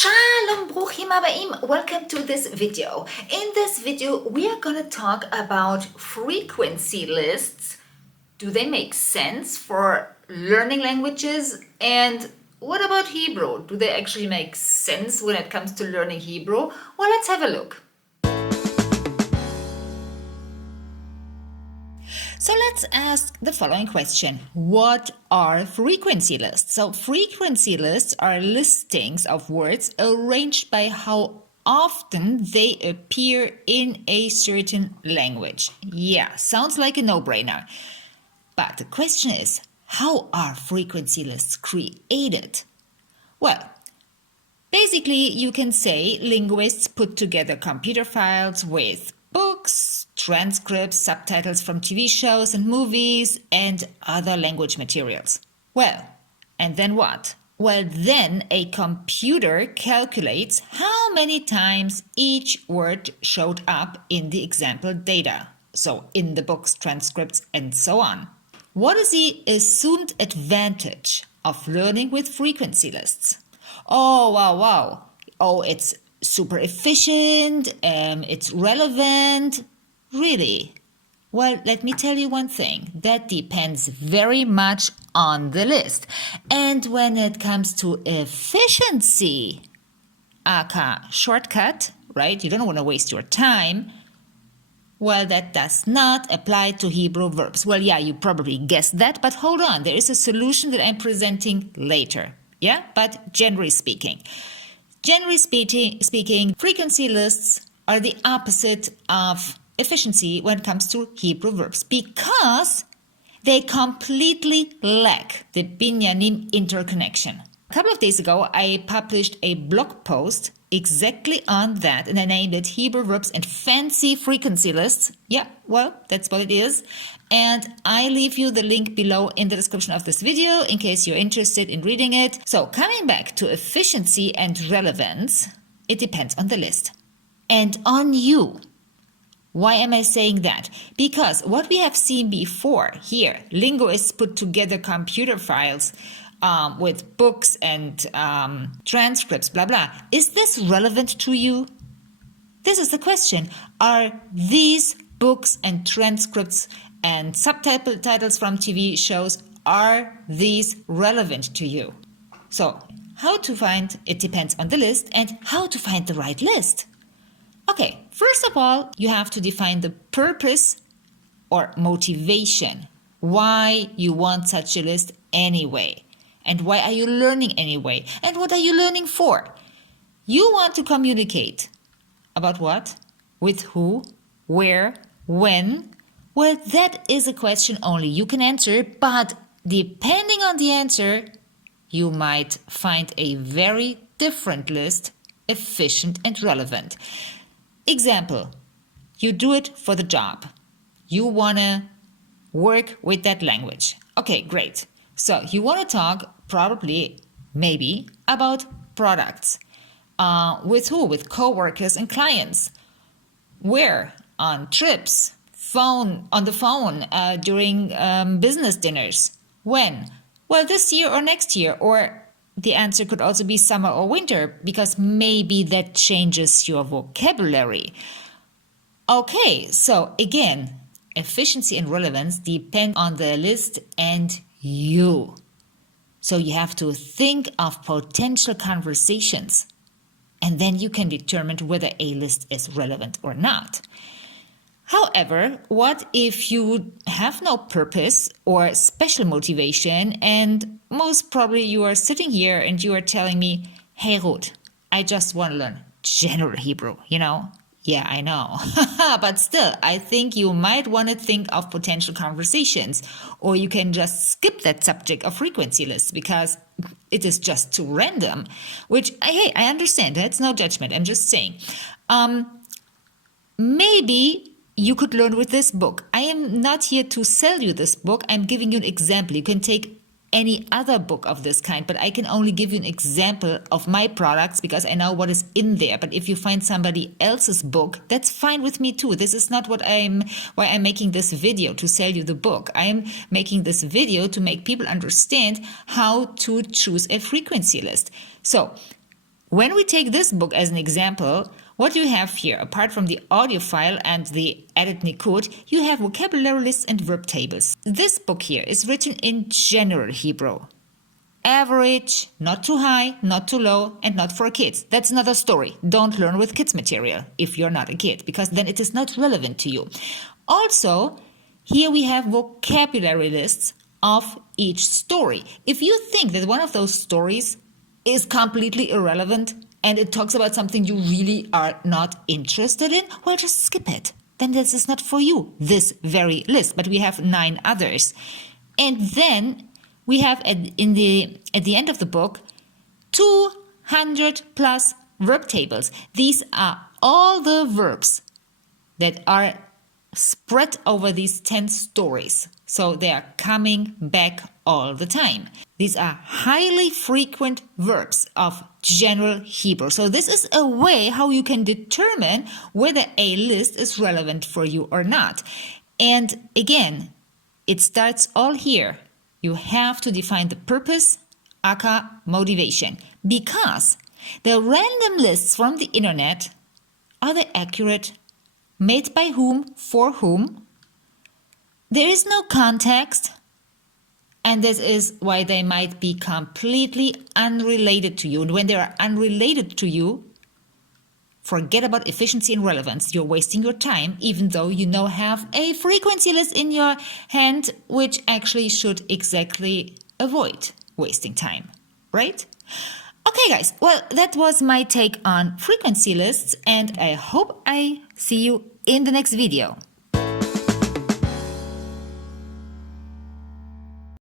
Shalom, Bruchim Abaim. Welcome to this video. In this video, we are going to talk about frequency lists. Do they make sense for learning languages? And what about Hebrew? Do they actually make sense when it comes to learning Hebrew? Well, let's have a look. So let's ask the following question. What are frequency lists? So frequency lists are listings of words arranged by how often they appear in a certain language. Yeah, sounds like a no-brainer. But the question is, how are frequency lists created? Well, basically you can say linguists put together computer files with books, transcripts, subtitles from TV shows and movies, and other language materials. Well, and then what? Well, then a computer calculates how many times each word showed up in the example data, so in the books, transcripts, and so on. What is the assumed advantage of learning with frequency lists? Oh, wow. Oh, it's super efficient, it's relevant. Really? Well, let me tell you one thing. That depends very much on the list. And when it comes to efficiency, aka shortcut, right? You don't want to waste your time. Well, that does not apply to Hebrew verbs. Well, yeah, you probably guessed that, but hold on. There is a solution that I'm presenting later. Yeah, but generally speaking, frequency lists are the opposite of efficiency when it comes to Hebrew verbs because they completely lack the binyanim interconnection. A couple of days ago, I published a blog post exactly on that, and I named it Hebrew Verbs and Fancy Frequency Lists. Yeah, well, that's what it is. And I leave you the link below in the description of this video in case you're interested in reading it. So coming back to efficiency and relevance, it depends on the list and on you. Why am I saying that? Because what we have seen before here, linguists put together computer files with books and transcripts, blah, blah. Is this relevant to you? This is the question. Are these books and transcripts and subtitles from TV shows, are these relevant to you? So how to find, it depends on the list, and how to find the right list. Okay, first of all, you have to define the purpose or motivation. Why you want such a list anyway. And why are you learning anyway? And what are you learning for? You want to communicate. About what? With who? Where? When? Well, that is a question only you can answer, but depending on the answer, you might find a very different list, efficient and relevant. Example, you do it for the job. You want to work with that language. Okay, great. So you want to talk probably, maybe, about products. With who? With co-workers and clients. Where? On trips, on the phone, during business dinners. When? Well, this year or next year. Or the answer could also be summer or winter, because maybe that changes your vocabulary. Okay, so again, efficiency and relevance depend on the list and you. So you have to think of potential conversations, and then you can determine whether a list is relevant or not. However, what if you have no purpose or special motivation, and most probably you are sitting here and you are telling me, hey Ruth, I just want to learn general Hebrew, you know? Yeah, I know. But still, I think you might want to think of potential conversations, or you can just skip that subject of frequency lists because it is just too random, which, hey, I understand. That's no judgment. I'm just saying. Maybe you could learn with this book. I am not here to sell you this book. I'm giving you an example. You can take any other book of this kind, but I can only give you an example of my products because I know what is in there. But if you find somebody else's book, that's fine with me too. This is not why I'm making this video, to sell you the book. I am making this video to make people understand how to choose a frequency list. So When we take this book as an example, what you have here, apart from the audio file and the edit code, you have vocabulary lists and verb tables. This book here is written in general Hebrew. Average, not too high, not too low, and not for kids. That's another story. Don't learn with kids material if you're not a kid, because then it is not relevant to you. Also, here we have vocabulary lists of each story. If you think that one of those stories is completely irrelevant and it talks about something you really are not interested in, well, just skip it. Then this is not for you, this very list. But we have 9 others. And then we have at the end of the book 200 plus verb tables. These are all the verbs that are spread over these 10 stories. So they are coming back all the time. These are highly frequent verbs of general Hebrew. So this is a way how you can determine whether a list is relevant for you or not. And again, it starts all here. You have to define the purpose, aka motivation, because the random lists from the internet, are they accurate? Made by whom? For whom? There is no context, and this is why they might be completely unrelated to you. And when they are unrelated to you, forget about efficiency and relevance. You're wasting your time, even though you now have a frequency list in your hand, which actually should exactly avoid wasting time, right? Okay, guys, well, that was my take on frequency lists, and I hope I see you in the next video.